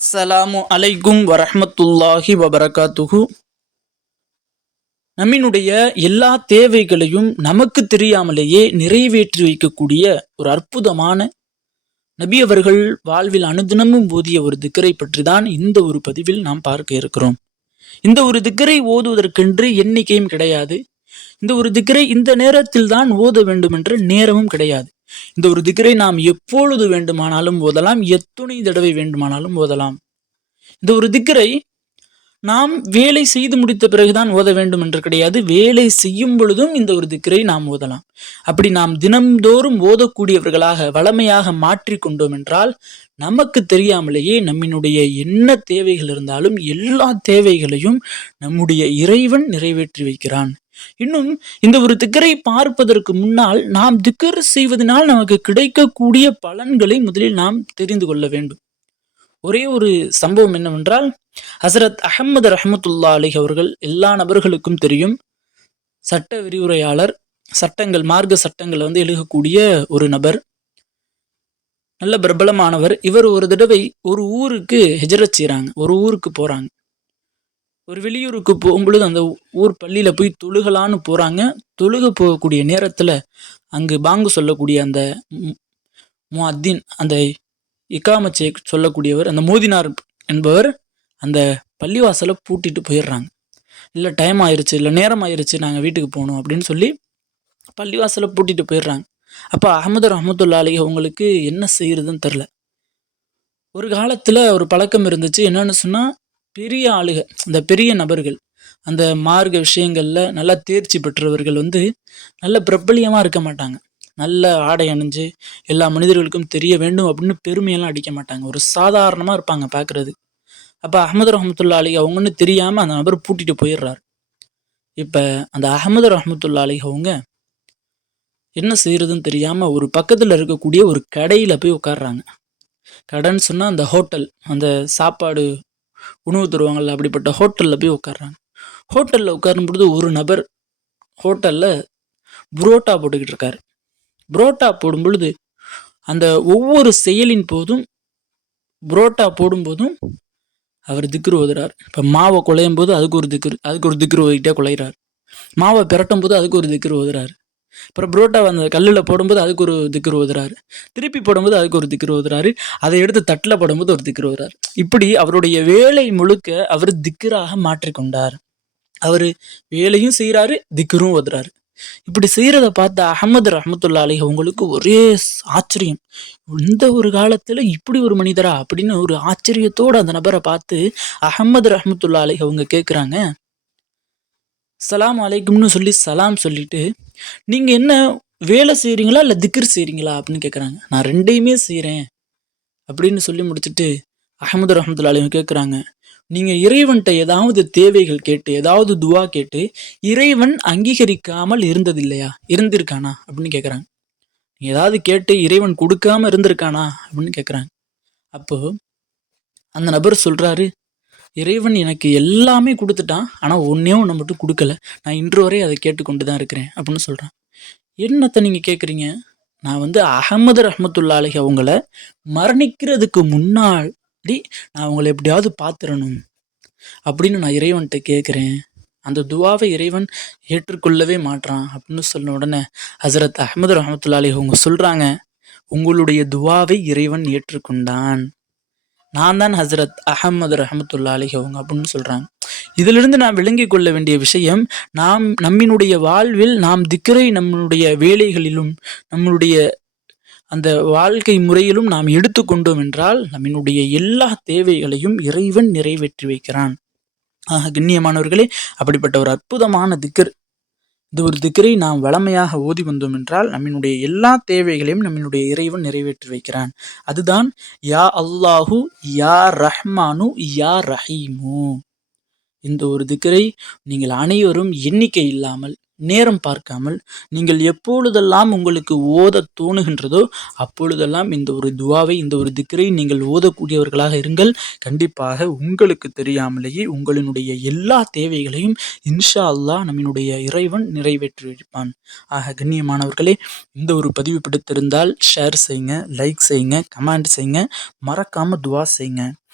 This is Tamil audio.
அஸ்ஸலாமு அலைக்கும் வரஹ்மத்துல்லாஹி வபரகாத்துஹு. நம்மினுடைய எல்லா தேவைகளையும் நமக்கு தெரியாமலேயே நிறைவேற்றி வைக்கக்கூடிய ஒரு அற்புதமான நபி அவர்கள் வாழ்வில் அனுதினமும் போதிய ஒரு திக்கரை பற்றி தான் இந்த ஒரு பதிவில் நாம் பார்க்க இருக்கிறோம். இந்த ஒரு திக்கரை ஓதுவதற்கென்று எண்ணிக்கையும் கிடையாது. இந்த ஒரு திக்கரை இந்த நேரத்தில் தான் ஓத வேண்டும் என்ற நேரமும் கிடையாது. இந்த ஒரு திக்கரை நாம் எப்பொழுது வேண்டுமானாலும் ஓதலாம் எத்துணை தடவை வேண்டுமானாலும் ஓதலாம். இந்த ஒரு திக்கரை நாம் வேலை செய்து முடித்த பிறகுதான் ஓத வேண்டும் என்று கிடையாது வேலை செய்யும் பொழுதும் இந்த ஒரு திக்கரை நாம் ஓதலாம். அப்படி நாம் தினம்தோறும் ஓதக்கூடியவர்களாக வளமையாக மாற்றி கொண்டோம் என்றால் நமக்கு தெரியாமலேயே நம்மினுடைய என்ன தேவைகள் இருந்தாலும் எல்லா தேவைகளையும் நம்முடைய இறைவன் நிறைவேற்றி வைக்கிறான். இன்னும் இந்த ஒரு திக்கரை பார்ப்பதற்கு முன்னால் நாம் திக்கர் செய்வதனால் நமக்கு கிடைக்கக்கூடிய பலன்களை முதலில் நாம் தெரிந்து கொள்ள வேண்டும். ஒரே ஒரு சம்பவம் என்னவென்றால் ஹசரத் அஹமது ரஹமத்துல்லா அலி அவர்கள் எல்லா நபர்களுக்கும் தெரியும். சட்ட விரிவுரையாளர் சட்டங்கள் மார்க்க சட்டங்களை வந்து எழுகக்கூடிய ஒரு நபர் நல்ல பிரபலமானவர். இவர் ஒரு தடவை ஒரு ஊருக்கு ஹெஜரத் செய்கிறாங்க ஒரு ஊருக்கு போகிறாங்க ஒரு வெளியூருக்கு போகும்பொழுது அந்த ஊர் பள்ளியில் போய் தொழுகலான்னு போகிறாங்க தொழுக போகக்கூடிய நேரத்தில் அங்கு பாங்கு சொல்லக்கூடிய அந்த முஅத்தின் அந்த இக்காமச்சை சொல்லக்கூடியவர் அந்த மோதினார் என்பவர் அந்த பள்ளிவாசலை பூட்டிட்டு போயிடுறாங்க. இல்லை டைம் ஆயிடுச்சு இல்லை நேரம் ஆயிடுச்சு நாங்கள் வீட்டுக்கு போகணும் அப்படின்னு சொல்லி பள்ளிவாசலை பூட்டிட்டு போயிடுறாங்க. அப்போ அகமது ரஹமத்துல்லா அலி அவங்களுக்கு என்ன செய்கிறதுன்னு தெரில ஒரு காலத்தில் ஒரு பழக்கம் இருந்துச்சு. என்னென்னு சொன்னால் பெரிய ஆளுக அந்த பெரிய நபர்கள் அந்த மார்க்க விஷயங்களில் நல்லா தேர்ச்சி பெற்றவர்கள் வந்து நல்ல பிரபலியமாக இருக்க மாட்டாங்க. நல்ல ஆடை அணிஞ்சு எல்லா மனிதர்களுக்கும் தெரிய வேண்டும் அப்படின்னு பெருமையெல்லாம் அடிக்க மாட்டாங்க. ஒரு சாதாரணமாக இருப்பாங்க பார்க்குறது அப்போ அஹமது ரஹமத்துல்லா அலி அவங்கன்னு தெரியாமல் அந்த நபர் பூட்டிட்டு போயிடுறாரு. இப்போ அந்த அகமது ரஹமத்துல்லா அலி அவங்க என்ன செய்கிறதுன்னு தெரியாமல் ஒரு பக்கத்தில் இருக்கக்கூடிய ஒரு கடையில் போய் உட்காடுறாங்க கடைன்னு சொன்னால் அந்த ஹோட்டல் அந்த சாப்பாடு உணவு தருவாங்கள்ல அப்படிப்பட்ட ஹோட்டலில் போய் உட்காடுறாங்க ஹோட்டலில் உட்காரும் பொழுது ஒரு நபர் ஹோட்டலில் புரோட்டா போட்டுக்கிட்டு இருக்காரு. புரோட்டா போடும் பொழுது அந்த ஒவ்வொரு செயலின் போதும் புரோட்டா போடும்போதும் அவர் திக்ரு ஓதுறார். இப்போ மாவை குலையும் போது அதுக்கு ஒரு திக்ரு அதுக்கு ஒரு திக்ரு ஓதிக்கிட்டே குழையிறார். மாவை பிரட்டும் போது அதுக்கு ஒரு திக்ரு ஓதுறாரு. அப்புறம் புரோட்டா அந்த கல்லில் போடும்போது அதுக்கு ஒரு திக்ரு ஓதுறாரு திருப்பி போடும்போது அதுக்கு ஒரு திக்ரு ஓதுறாரு அதை எடுத்து தட்டில் போடும்போது ஒரு திக்ரு ஓதுறாரு இப்படி அவருடைய வேலை முழுக்க அவர் திக்கராக மாற்றிக்கொண்டார் அவர் வேலையும் செய்கிறாரு திக்கரும் ஓதுறாரு இப்படி செய்யறத பார்த்த அகமது ரஹமத்துல்லா அலி அவங்களுக்கு ஒரே ஆச்சரியம். இந்த ஒரு காலத்துல இப்படி ஒரு மனிதரா அப்படின்னு ஒரு ஆச்சரியத்தோட அந்த நபரை பார்த்து அகமது ரஹமத்துல்லா அலி அவங்க கேட்குறாங்க சலாம் அலைக்கும்னு சொல்லி சலாம் சொல்லிட்டு நீங்கள் என்ன வேலை செய்கிறீங்களா இல்லை திக்ர் செய்கிறீங்களா அப்படின்னு கேட்குறாங்க நான் ரெண்டையுமே செய்கிறேன் அப்படின்னு சொல்லி முடிச்சுட்டு அகமது ரஹமத்துல்லா கேட்குறாங்க நீங்கள் இறைவன்கிட்ட ஏதாவது தேவைகள் கேட்டு ஏதாவது துவா கேட்டு இறைவன் அங்கீகரிக்காமல் இருந்தது இல்லையா இருந்திருக்கானா? அப்படின்னு கேட்குறாங்க ஏதாவது கேட்டு இறைவன் கொடுக்காம இருந்திருக்கானா? அப்படின்னு கேட்குறாங்க அப்போது அந்த நபர் சொல்கிறாரு இறைவன் எனக்கு எல்லாமே கொடுத்துட்டான். ஆனால் ஒன்றே ஒன்று மட்டும் கொடுக்கல. நான் இன்று வரை அதை கேட்டுக்கொண்டு தான் இருக்கிறேன் அப்படின்னு சொல்கிறான் என்னத்தை நீங்கள் கேட்குறீங்க நான் வந்து அகமது ரஹமத்துல்லாலி அவங்கள மரணிக்கிறதுக்கு முன்னாடி நான் அவங்கள எப்படியாவது பார்த்துடணும் அப்படின்னு நான் இறைவன்கிட்ட கேட்குறேன் அந்த துவாவை இறைவன் ஏற்றுக்கொள்ளவே மாட்டான் அப்படின்னு சொன்ன உடனே ஹசரத் அஹமது ரஹமத்துல்லாலி அவங்க சொல்கிறாங்க உங்களுடைய துவாவை இறைவன் ஏற்றுக்கொண்டான். நான் தான் ஹசரத் அஹமது ரஹமத்துல்லா அலி அவங்க அப்படின்னு சொல்கிறாங்க இதிலிருந்து நாம் விளங்கி கொள்ள வேண்டிய விஷயம் நாம் நம்மினுடைய வாழ்வில் நாம் திக்கரை நம்மளுடைய வேலைகளிலும் நம்மளுடைய அந்த வாழ்க்கை முறையிலும் நாம் எடுத்துக்கொண்டோம் என்றால் நம்மினுடைய எல்லா தேவைகளையும் இறைவன் நிறைவேற்றி வைக்கிறான். ஆக கண்ணியமானவர்களே அப்படிப்பட்ட ஒரு அற்புதமான திக்கர் இந்த ஒரு திக்கரை நாம் வளமையாக ஓதி வந்தோம் என்றால் நம்மினுடைய எல்லா தேவைகளையும் நம்மினுடைய இறைவன் நிறைவேற்றி வைக்கிறான். அதுதான் யா அல்லாஹு யா ரஹ்மானு யா ரஹீமு. இந்த ஒரு திக்கரை நீங்கள் அனைவரும் எண்ணிக்கை இல்லாமல் நேரம் பார்க்காமல் நீங்கள் எப்பொழுதெல்லாம் உங்களுக்கு ஓத தோணுகின்றதோ அப்பொழுதெல்லாம் இந்த ஒரு துவாவை இந்த ஒரு திக்கரை நீங்கள் ஓதக்கூடியவர்களாக இருங்கள். கண்டிப்பாக உங்களுக்கு தெரியாமலேயே உங்களினுடைய எல்லா தேவைகளையும் இன்ஷா அல்லாஹ் நம்மினுடைய இறைவன் நிறைவேற்றியிருப்பான். ஆக கண்ணியமானவர்களே இந்த ஒரு பதிவு பிடித்திருந்தால் ஷேர் செய்யுங்க லைக் செய்யுங்க கமெண்ட் செய்யுங்க மறக்காமல் துவா செய்யுங்க.